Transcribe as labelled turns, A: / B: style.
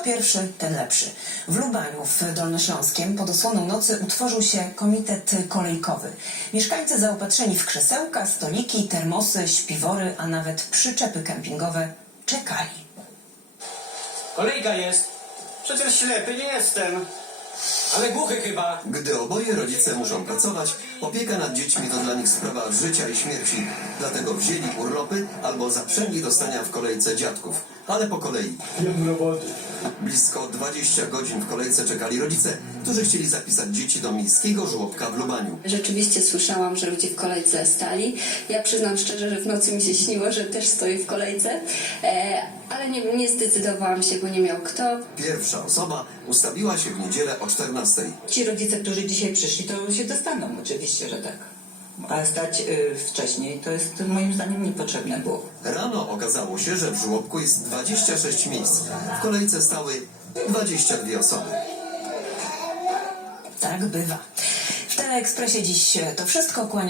A: pierwszy, ten lepszy. W Lubaniu w Dolnośląskiem pod osłoną nocy utworzył się komitet kolejkowy. Mieszkańcy zaopatrzeni w krzesełka, stoliki, termosy, śpiwory, a nawet przyczepy kempingowe czekali.
B: Kolejka jest. Przecież ślepy nie jestem. Ale głuchy chyba.
C: Gdy oboje rodzice muszą pracować, opieka nad dziećmi to dla nich sprawa życia i śmierci. Dlatego wzięli urlopy albo zaprzęgli do stania w kolejce dziadków. Ale po kolei. Blisko 20 godzin w kolejce czekali rodzice, którzy chcieli zapisać dzieci do miejskiego żłobka w Lubaniu.
D: Rzeczywiście słyszałam, że ludzie w kolejce stali. Ja przyznam szczerze, że w nocy mi się śniło, że też stoję w kolejce, ale nie zdecydowałam się, bo nie miał kto.
C: Pierwsza osoba ustawiła się w niedzielę o 14.
E: Ci rodzice, którzy dzisiaj przyszli, to się dostaną, oczywiście, że tak. A stać wcześniej to jest moim zdaniem niepotrzebne było.
C: Rano okazało się, że w żłobku jest 26 miejsc. W kolejce stały 22 osoby.
A: Tak bywa. W Teleekspresie dziś to wszystko. Kłaniam